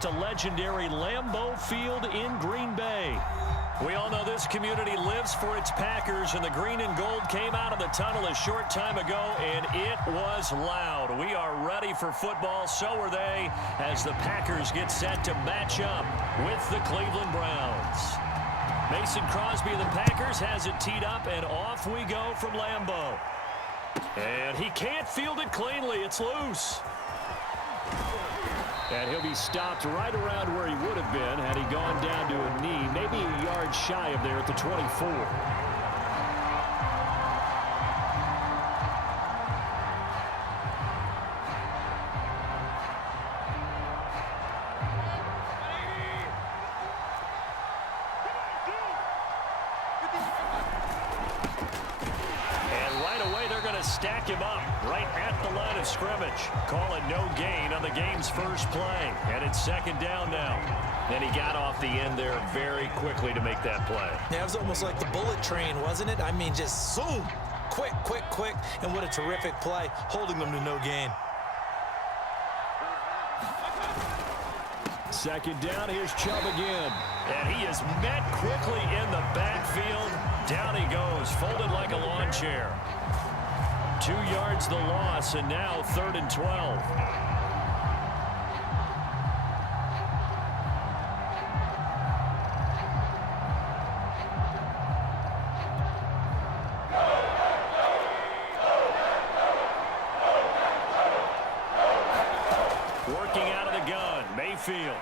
To legendary Lambeau Field in Green Bay. We all know this community lives for its Packers, and the green and gold came out of the tunnel a short time ago, and it was loud. We are ready for football, so are they, as the Packers get set to match up with the Cleveland Browns. Mason Crosby of the Packers has it teed up, and off we go from Lambeau. And he can't field it cleanly. It's loose. And he'll be stopped right around where he would have been had he gone down to a knee, maybe a yard shy of there at the 24. Stack him up right at the line of scrimmage. Call it no gain on the game's first play. And it's second down now. And he got off the end there very quickly to make that play. Yeah, it was almost like the bullet train, wasn't it? I mean, just zoom. Quick, quick, quick. And what a terrific play, holding them to no gain. Second down, here's Chubb again. And he is met quickly in the backfield. Down he goes, folded like a lawn chair. 2 yards the loss, and now 3rd and 12. Working out of the gun, Mayfield.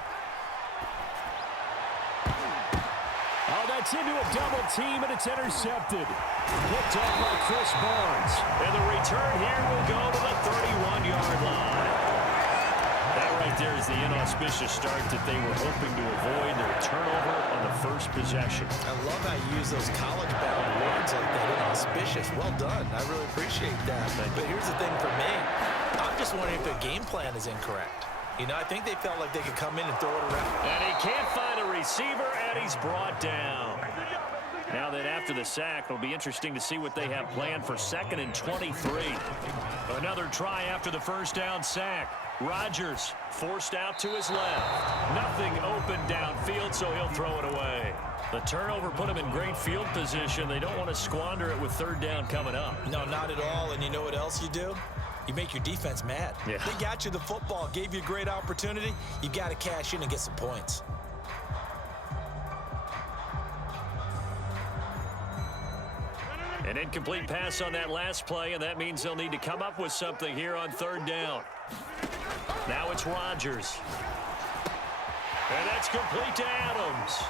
Oh, that's into a double team, and it's intercepted. Picked up by Chris Barnes. And the return here will go to the 31-yard line. That right there is the inauspicious start that they were hoping to avoid. Their turnover on the first possession. I love how you use those college-bound words like that, inauspicious. Well done. I really appreciate that. But here's the thing for me. I'm just wondering if their game plan is incorrect. You know, I think they felt like they could come in and throw it around. And he can't find a receiver, and he's brought down. Now that after the sack, it'll be interesting to see what they have planned for 2nd and 23. Another try after the first down sack. Rodgers forced out to his left. Nothing open downfield, so he'll throw it away. The turnover put him in great field position. They don't want to squander it with 3rd down coming up. No, not at all. And you know what else you do? You make your defense mad. Yeah. They got you the football, gave you a great opportunity. You got to cash in and get some points. An incomplete pass on that last play, and that means they'll need to come up with something here on 3rd down. Now it's Rodgers. And that's complete to Adams.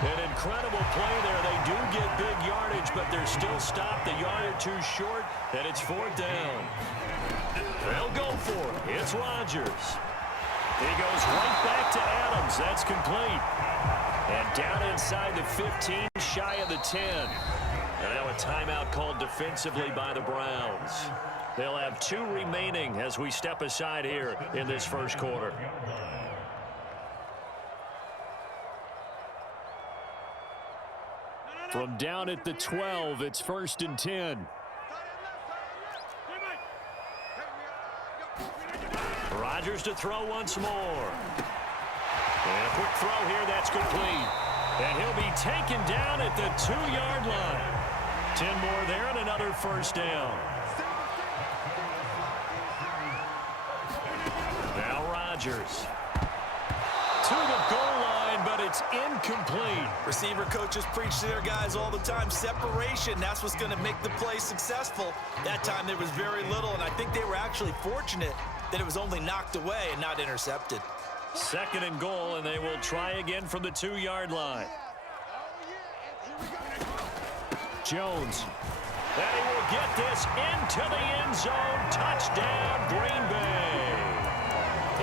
An incredible play there. They do get big yardage, but they're still stopped a yard or 2 short, and it's 4th down. They'll go for it. It's Rodgers. He goes right back to Adams. That's complete. And down inside the 15, shy of the 10. And now a timeout called defensively by the Browns. They'll have 2 remaining as we step aside here in this first quarter. From down at the 12, it's 1st and 10. Rodgers to throw once more. And a quick throw here, that's complete. And he'll be taken down at the 2-yard line. 10 more there and another 1st down. Now Rodgers. To the goal line, but it's incomplete. Receiver coaches preach to their guys all the time. Separation, that's what's going to make the play successful. That time there was very little, and I think they were actually fortunate that it was only knocked away and not intercepted. 2nd and goal, and they will try again from the 2-yard line. Jones. And he will get this into the end zone. Touchdown, Green Bay.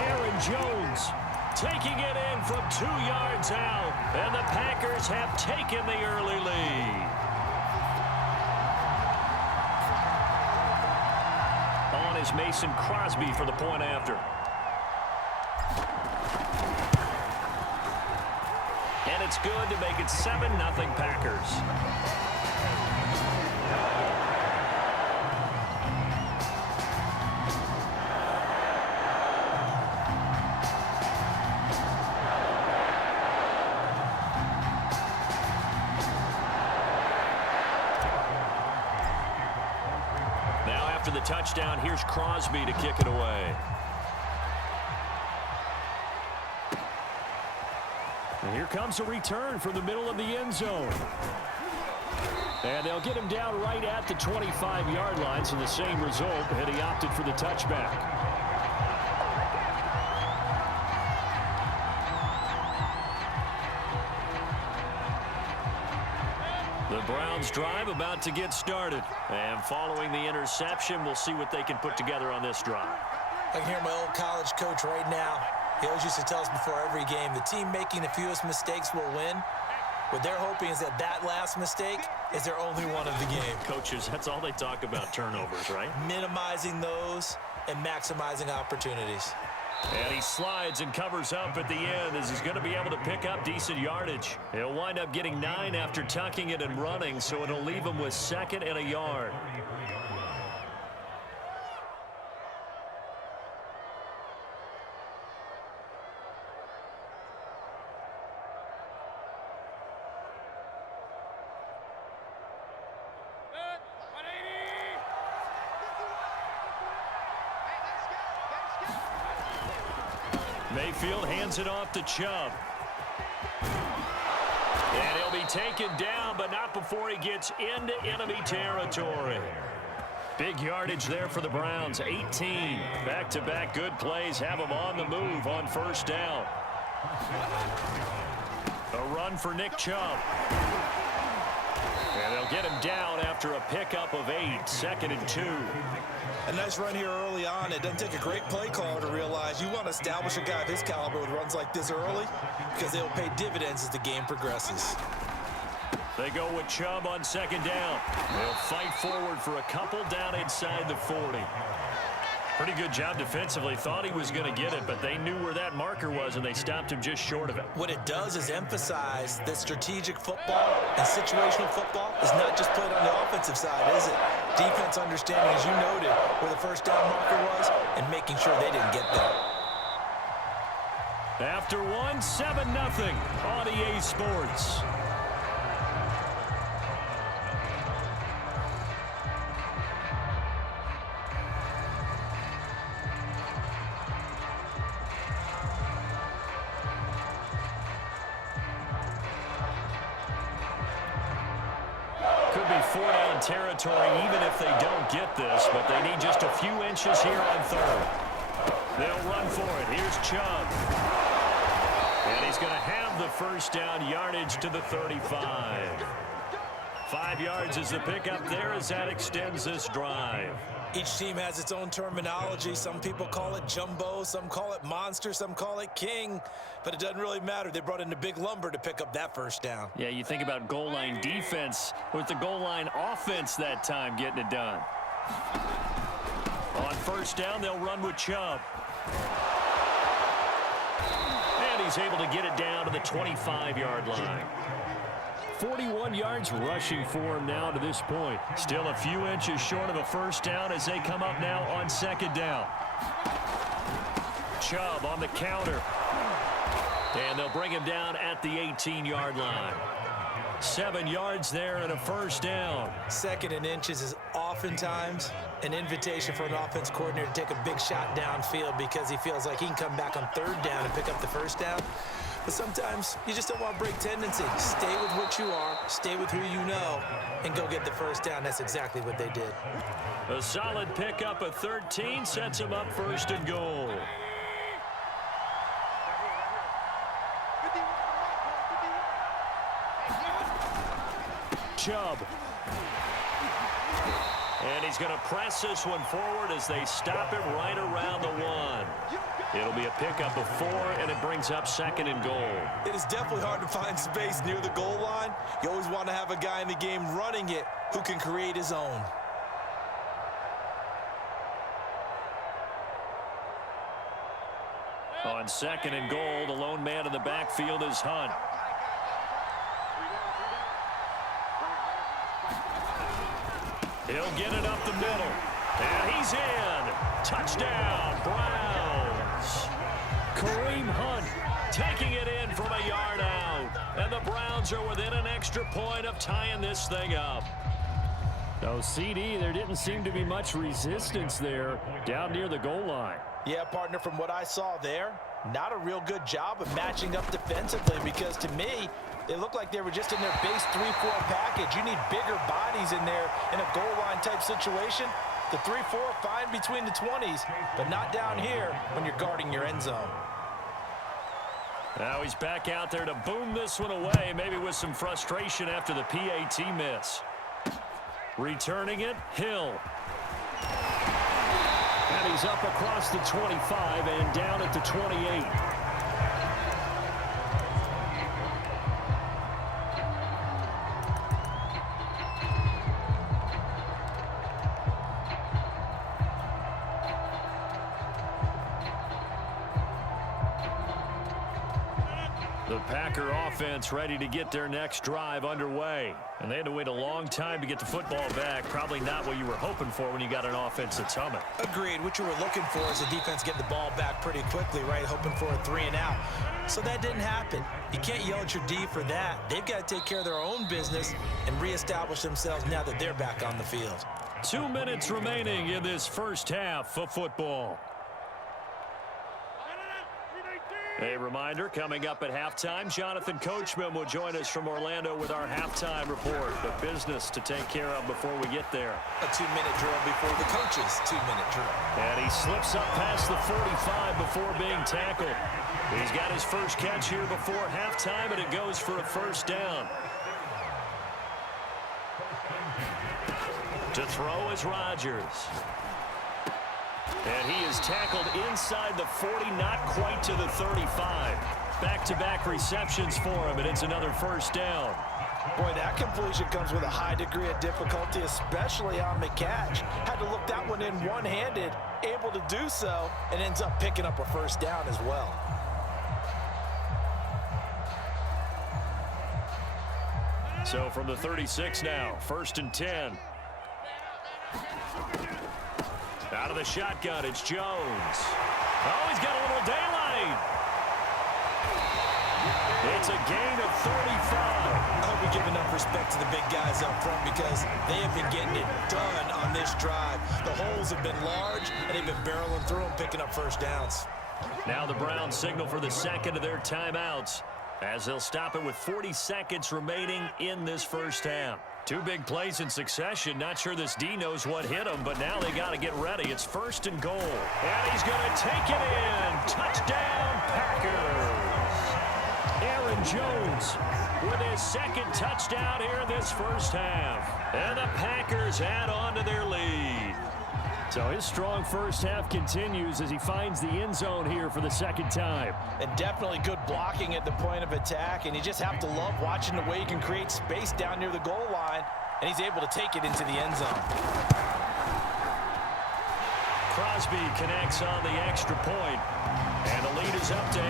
Aaron Jones taking it in from 2 yards out, and the Packers have taken the early lead. On is Mason Crosby for the point after. And it's good to make it 7-0 Packers. after the touchdown. Here's Crosby to kick it away. And here comes a return from the middle of the end zone. And they'll get him down right at the 25-yard line, so the same result, and he opted for the touchback. The Browns drive about to get started. And following the interception, we'll see what they can put together on this drive. I can hear my old college coach right now. He always used to tell us before every game, the team making the fewest mistakes will win. What they're hoping is that that last mistake is their only one of the game. Coaches, that's all they talk about, turnovers, right? Minimizing those and maximizing opportunities. And he slides and covers up at the end as he's going to be able to pick up decent yardage. He'll wind up getting 9 after tucking it and running, so it'll leave him with 2nd and a yard. Mayfield hands it off to Chubb. And he'll be taken down, but not before he gets into enemy territory. Big yardage there for the Browns, 18. Back-to-back good plays have them on the move on first down. A run for Nick Chubb. And they'll get him down after a pickup of 8, 2nd and 2. A nice run here early on. It doesn't take a great play caller to realize you want to establish a guy of his caliber with runs like this early because they'll pay dividends as the game progresses. They go with Chubb on 2nd down. They'll fight forward for a couple down inside the 40. Pretty good job defensively. Thought he was going to get it, but they knew where that marker was, and they stopped him just short of it. What it does is emphasize that strategic football and situational football is not just played on the offensive side, is it? Defense understanding, as you noted, where the first down marker was and making sure they didn't get there. After one, 7-0 on EA Sports. Could be 4-down territory even if they don't get this, but they need just a few inches here on 3rd. They'll run for it. Here's Chubb. And he's going to have the first down, yardage to the 35. 5 yards is the pickup there as that extends this drive. Each team has its own terminology. Some people call it jumbo, some call it monster, some call it king. But it doesn't really matter. They brought in the big lumber to pick up that first down. Yeah, you think about goal line defense with the goal line offense that time getting it done. On first down, they'll run with Chubb. And he's able to get it down to the 25-yard line. 41 yards rushing for him now to this point. Still a few inches short of a first down as they come up now on 2nd down. Chubb on the counter. And they'll bring him down at the 18-yard line. 7 yards there and a first down. 2nd and inches is oftentimes an invitation for an offense coordinator to take a big shot downfield because he feels like he can come back on 3rd down and pick up the first down. But sometimes you just don't want to break tendency. Stay with what you are, stay with who you know, and go get the first down. That's exactly what they did. A solid pickup of 13 sets him up 1st and goal. Chubb. And he's going to press this one forward as they stop him right around the 1. It'll be a pickup of 4, and it brings up 2nd and goal. It is definitely hard to find space near the goal line. You always want to have a guy in the game running it who can create his own. On 2nd and goal, the lone man in the backfield is Hunt. He'll get it up the middle. And he's in. Touchdown, Browns. Kareem Hunt taking it in from a yard out. And the Browns are within an extra point of tying this thing up. No, CD, there didn't seem to be much resistance there down near the goal line. Yeah, partner, from what I saw there, not a real good job of matching up defensively, because to me, they looked like they were just in their base 3-4 package. You need bigger bodies in there in a goal line type situation. The 3-4 fine between the 20s, but not down here when you're guarding your end zone. Now he's back out there to boom this one away, maybe with some frustration after the PAT miss. Returning it, Hill. And he's up across the 25 and down at the 28. The Packer offense ready to get their next drive underway. And they had to wait a long time to get the football back. Probably not what you were hoping for when you got an offense that's humming. Agreed. What you were looking for is the defense getting the ball back pretty quickly, right? Hoping for a 3-and-out. So that didn't happen. You can't yell at your D for that. They've got to take care of their own business and reestablish themselves now that they're back on the field. 2 minutes remaining in this first half of football. A reminder, coming up at halftime, Jonathan Coachman will join us from Orlando with our halftime report. But business to take care of before we get there. A 2-minute drill before the coach's 2-minute drill. And he slips up past the 45 before being tackled. He's got his first catch here before halftime, and it goes for a first down. To throw is Rodgers. And he is tackled inside the 40, not quite to the 35. Back-to-back receptions for him, and it's another first down. Boy, that completion comes with a high degree of difficulty, especially on the catch. Had to look that one in one-handed, able to do so, and ends up picking up a first down as well. So from the 36 now, 1st and 10. Out of the shotgun, it's Jones. Oh, he's got a little daylight. It's a gain of 35. I hope we give enough respect to the big guys up front, because they have been getting it done on this drive. The holes have been large, and they've been barreling through them, picking up first downs. Now the Browns signal for the second of their timeouts, as they'll stop it with 40 seconds remaining in this first half. 2 big plays in succession. Not sure this D knows what hit him, but now they got to get ready. It's 1st and goal. And he's going to take it in. Touchdown, Packers. Aaron Jones with his second touchdown here in this first half. And the Packers add on to their lead. So his strong first half continues as he finds the end zone here for the second time. And definitely good blocking at the point of attack, and you just have to love watching the way he can create space down near the goal line, and he's able to take it into the end zone. Crosby connects on the extra point, and the lead is up to 8.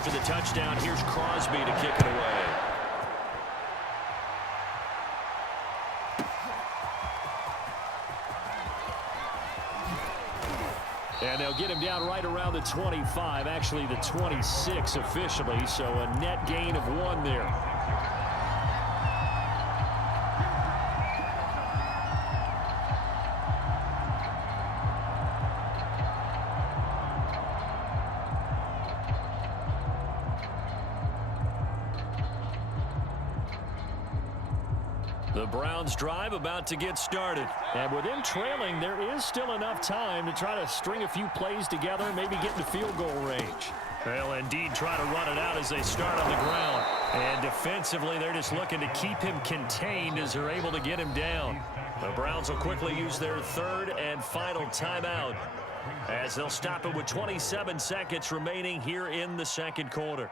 After the touchdown, here's Crosby to kick it away. And they'll get him down right around the 25, actually the 26 officially, so a net gain of 1 there. The Browns drive about to get started. And with them trailing, there is still enough time to try to string a few plays together, maybe get into field goal range. They'll indeed try to run it out as they start on the ground. And defensively, they're just looking to keep him contained as they're able to get him down. The Browns will quickly use their 3rd and final timeout, as they'll stop it with 27 seconds remaining here in the second quarter.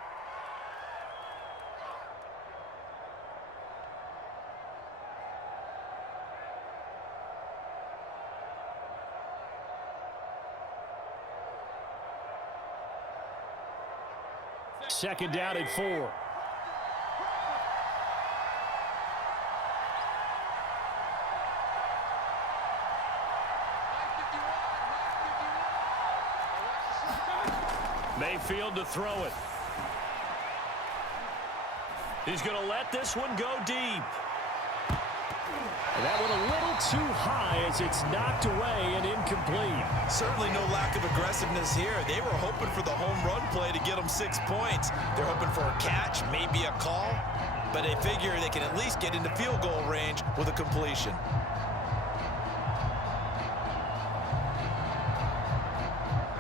Second down at 4. Mayfield to throw it. He's going to let this one go deep. And that one a little too high as it's knocked away and incomplete. Certainly no lack of aggressiveness here. They were hoping for the home run play to get them 6 points. They're hoping for a catch, maybe a call, but they figure they can at least get into field goal range with a completion.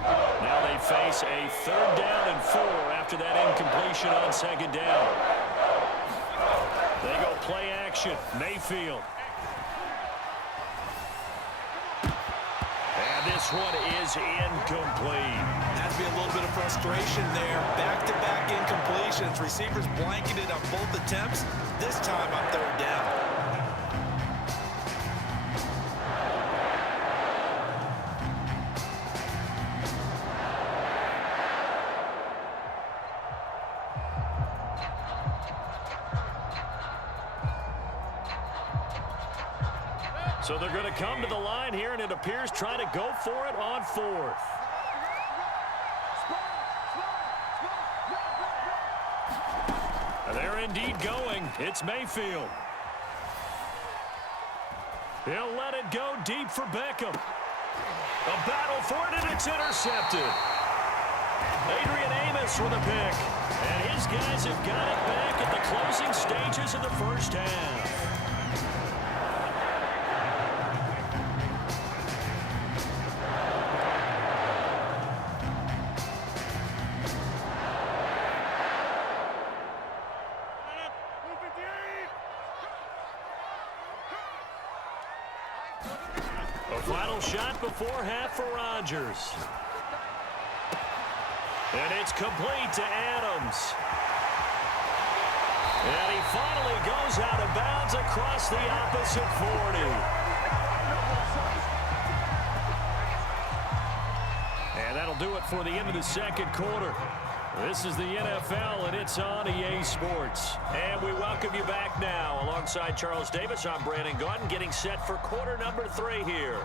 Now they face a 3rd down and 4 after that incompletion on 2nd down. They go play action. Mayfield. And this one is incomplete. Has to be a little bit of frustration there. Back-to-back incompletions. Receivers blanketed on both attempts. This time on 3rd down. So they're going to come to the line here, and it appears trying to go for it on 4th. They're indeed going. It's Mayfield. He'll let it go deep for Beckham. A battle for it, and it's intercepted. Adrian Amos with a pick. And his guys have got it back at the closing stages of the first half. A final shot before half for Rodgers. And it's complete to Adams. And he finally goes out of bounds across the opposite 40. And that'll do it for the end of the 2nd quarter. This is the NFL, and it's on EA Sports. And we welcome you back now. Alongside Charles Davis, I'm Brandon Gaudin, getting set for quarter number 3 here.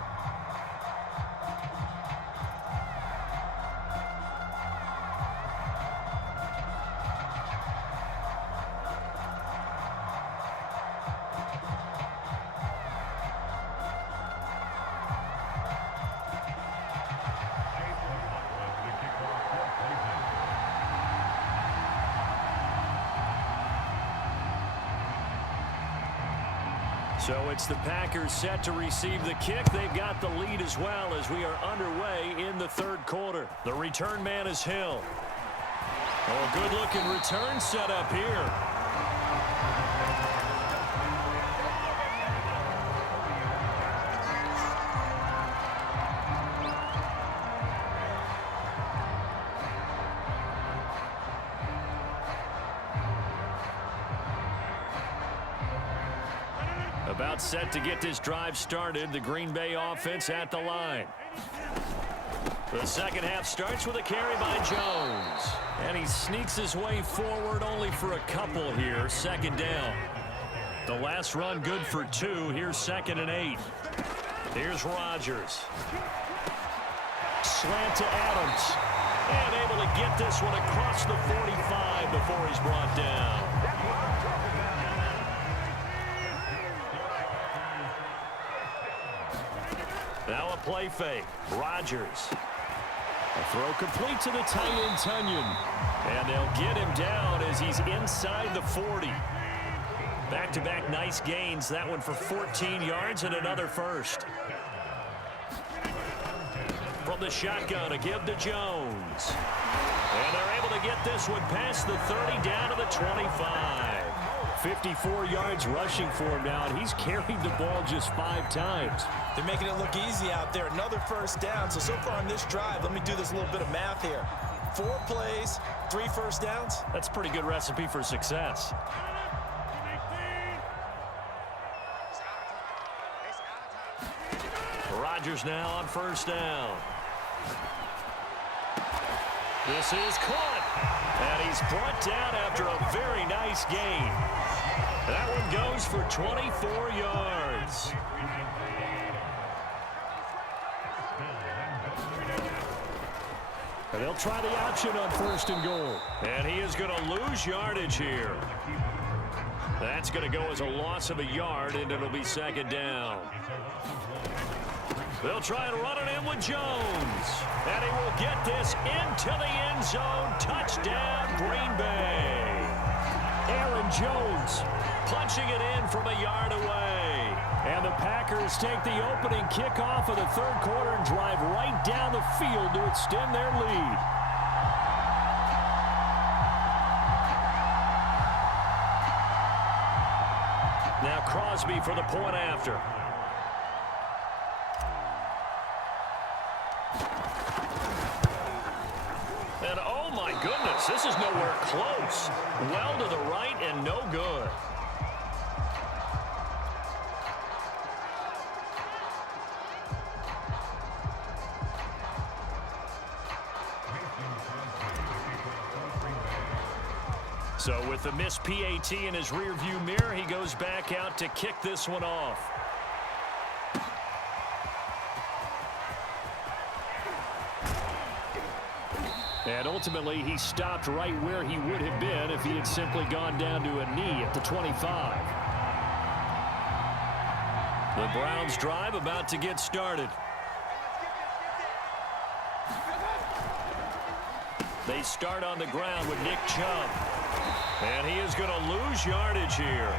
So it's the Packers set to receive the kick. They've got the lead as well as we are underway in the 3rd quarter. The return man is Hill. Oh, good-looking return set up here. About set to get this drive started. The Green Bay offense at the line. The second half starts with a carry by Jones. And he sneaks his way forward only for a couple here. 2nd down. The last run good for 2. Here's 2nd and 8. Here's Rodgers. Slant to Adams. And able to get this one across the 45 before he's brought down. Now a play fake. Rodgers. A throw complete to the tight end Tunyon. And they'll get him down as he's inside the 40. Back-to-back nice gains. That one for 14 yards and another first. From the shotgun, a give to Jones. And they're able to get this one past the 30 down to the 25. 54 yards rushing for him now, and he's carried the ball just 5 times. They're making it look easy out there. Another first down. So far on this drive, let me do this little bit of math here. 4 plays, 3 first downs. That's a pretty good recipe for success. Rodgers now on first down. This is caught. And he's brought down after a very nice gain. That one goes for 24 yards. And they'll try the option on 1st and goal. And he is going to lose yardage here. That's going to go as a loss of a yard, and it'll be 2nd down. They'll try and run it in with Jones. And he will get this into the end zone. Touchdown, Green Bay. Aaron Jones punching it in from a yard away. And the Packers take the opening kickoff of the 3rd quarter and drive right down the field to extend their lead. Now Crosby for the point after. And oh my goodness, this is nowhere close. Well to the right and no good. So with the missed PAT in his rearview mirror, he goes back out to kick this one off. And ultimately, he stopped right where he would have been if he had simply gone down to a knee at the 25. The Browns drive about to get started. They start on the ground with Nick Chubb. And he is going to lose yardage here.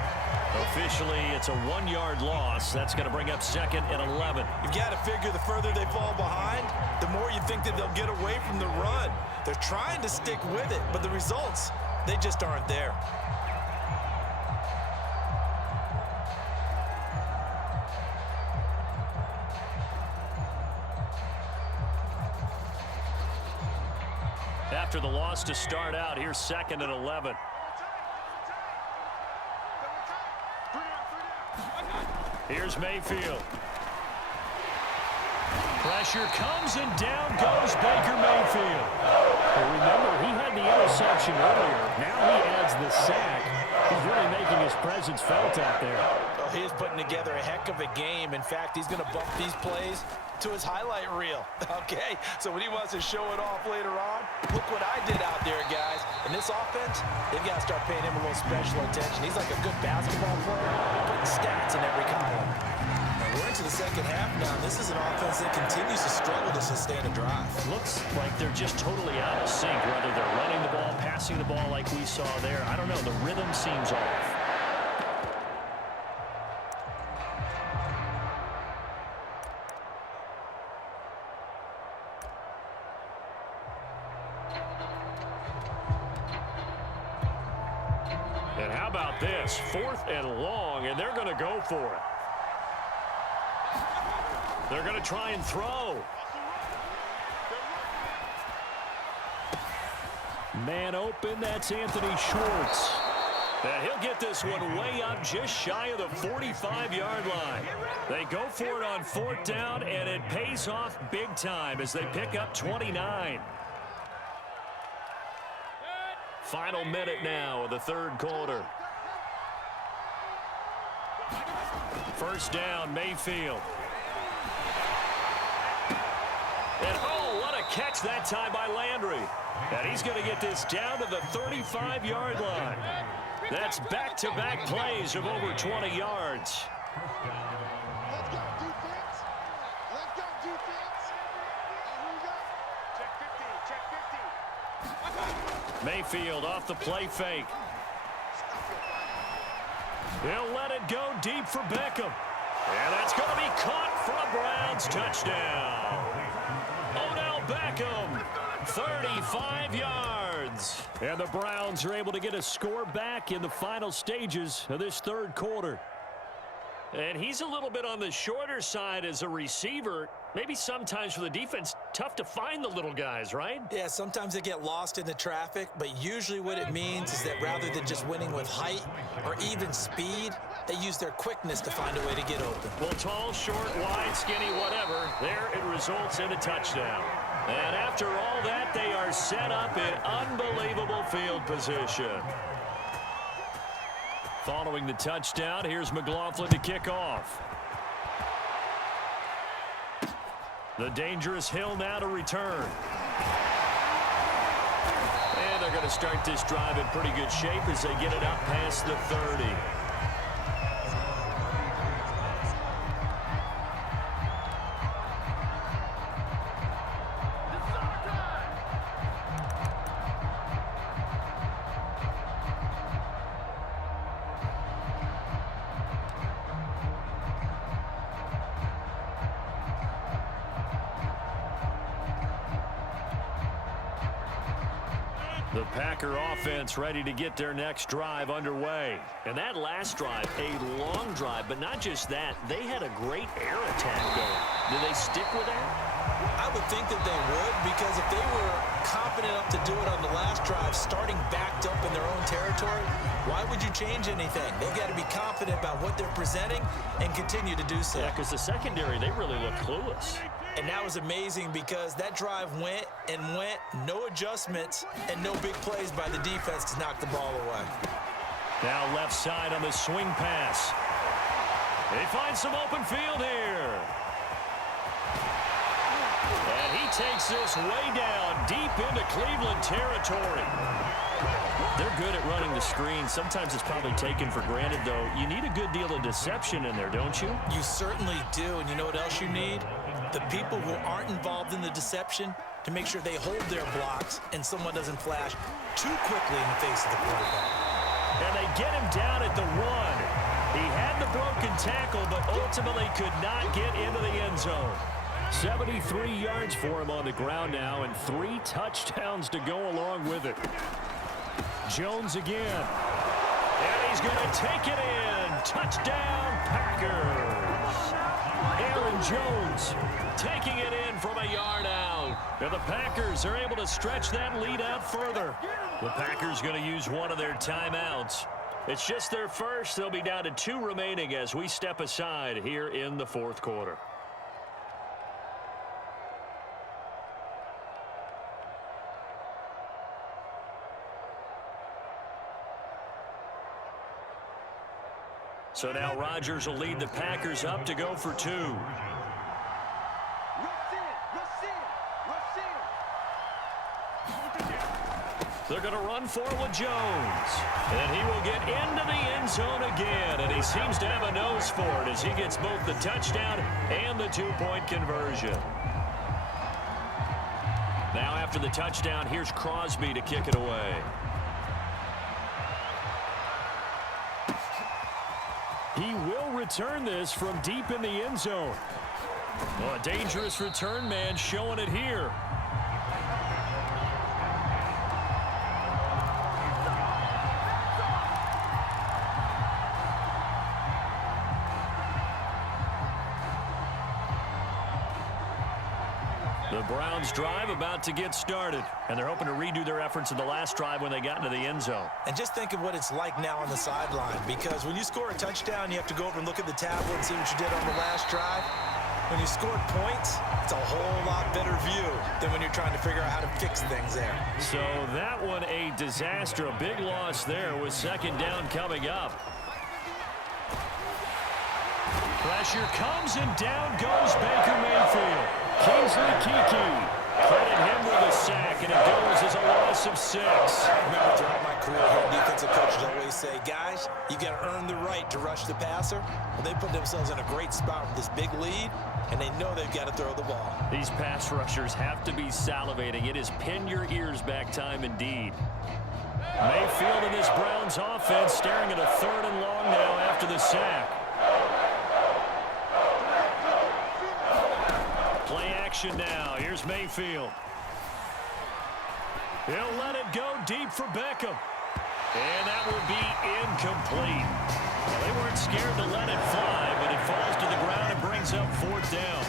Officially, it's a 1-yard loss. That's going to bring up 2nd and 11. You've got to figure the further they fall behind, the more you think that they'll get away from the run. They're trying to stick with it, but the results, they just aren't there. After the loss to start out, here's 2nd and 11. Here's Mayfield. Pressure comes and down goes Baker Mayfield. Well, remember, he had the interception earlier. Now he adds the sack. He's really making his presence felt out there. Well, he is putting together a heck of a game. In fact, he's going to bump these plays to his highlight reel. Okay, so when he wants to show it off later on, look what I did out there, guys. In this offense, they've got to start paying him a little special attention. He's like a good basketball player, putting stats in every column. And we're into the 2nd half now. This is an offense that continues to struggle to sustain a drive. Looks like they're just totally out of sync, whether they're running the ball, passing the ball like we saw there. I don't know, the rhythm seems off. And how about this? 4th and long, and they're going to go for it. They're going to try and throw. Man open, that's Anthony Schwartz. And he'll get this one way up just shy of the 45-yard line. They go for it on 4th down, and it pays off big time as they pick up 29. Final minute now of the 3rd quarter. 1st down, Mayfield. And oh, what a catch that time by Landry. And he's going to get this down to the 35-yard line. That's back-to-back plays of over 20 yards. Let's go, defense. Let's go, defense. And we go. Check 50. Check 50. Mayfield off the play fake. He'll let it go deep for Beckham. And that's going to be caught for a Browns touchdown. Odell Beckham, 35 yards. And the Browns are able to get a score back in the final stages of this 3rd quarter. And he's a little bit on the shorter side as a receiver. Maybe sometimes for the defense, tough to find the little guys, right? Yeah, sometimes they get lost in the traffic, but usually what it means is that rather than just winning with height or even speed, they use their quickness to find a way to get open. Well, tall, short, wide, skinny, whatever, there it results in a touchdown. And after all that, they are set up in unbelievable field position. Following the touchdown, here's McLaughlin to kick off. The dangerous Hill now to return. And they're going to start this drive in pretty good shape as they get it up past the 30. The Packer offense ready to get their next drive underway. And that last drive, a long drive, but not just that. They had a great air attack going. Do they stick with that? I would think that they would, because if they were confident enough to do it on the last drive, starting backed up in their own territory, why would you change anything? They've got to be confident about what they're presenting and continue to do so. Yeah, because the secondary, they really look clueless. And that was amazing because that drive went and went, no adjustments, and no big plays by the defense to knock the ball away. Now left side on the swing pass. They find some open field here. And he takes this way down, deep into Cleveland territory. They're good at running the screen. Sometimes it's probably taken for granted, though. You need a good deal of deception in there, don't you? You certainly do, and you know what else you need? The people who aren't involved in the deception to make sure they hold their blocks and someone doesn't flash too quickly in the face of the quarterback. And they get him down at the 1. He had the broken tackle, but ultimately could not get into the end zone. 73 yards for him on the ground now, and 3 touchdowns to go along with it. Jones again. And he's going to take it in. Touchdown, Packers. Aaron Jones taking it in from a yard out. And the Packers are able to stretch that lead out further. The Packers going to use one of their timeouts. It's just their first. They'll be down to 2 remaining as we step aside here in the fourth quarter. So now Rodgers will lead the Packers up to go for 2. They're going to run for it with Jones. And he will get into the end zone again. And he seems to have a nose for it as he gets both the touchdown and the 2-point conversion. Now after the touchdown, here's Crosby to kick it away. He will return this from deep in the end zone. Well, a dangerous return man showing it here. The Browns drive about to get started, and they're hoping to redo their efforts in the last drive when they got into the end zone. And just think of what it's like now on the sideline, because when you score a touchdown, you have to go over and look at the tablet and see what you did on the last drive. When you scored points, it's a whole lot better view than when you're trying to figure out how to fix things there. So that one a disaster, a big loss there with second down coming up. Pressure comes and down goes Baker Mayfield. Kingsley Keke, credit him with a sack, and it goes as a loss of 6. Remember, throughout my career here, defensive coaches always say, guys, you got to earn the right to rush the passer. Well, they put themselves in a great spot with this big lead, and they know they've got to throw the ball. These pass rushers have to be salivating. It is pin your ears back time indeed. Mayfield and this Browns offense staring at a 3rd and long now after the sack. Play action now. Here's Mayfield. He'll let it go deep for Beckham. And that will be incomplete. Well, they weren't scared to let it fly, but it falls to the ground and brings up 4th down.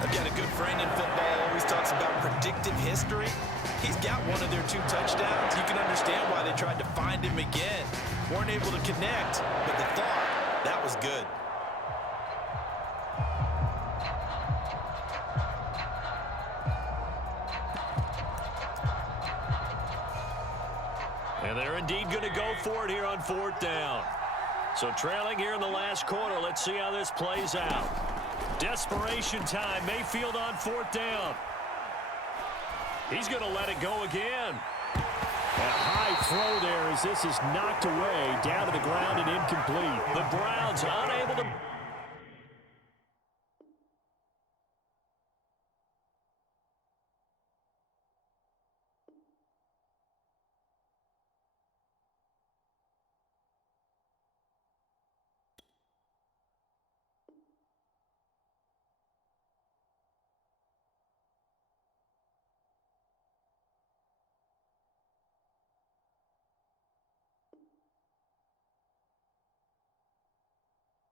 I've got a good friend in football, always talks about predictive history. He's got one of their 2 touchdowns. You can understand why they tried to find him again. Weren't able to connect, but the thought, that was good. And they're indeed going to go for it here on 4th down. So trailing here in the last quarter. Let's see how this plays out. Desperation time. Mayfield on 4th down. He's going to let it go again. throw there as this is knocked away, down to the ground and incomplete. The Browns unable to...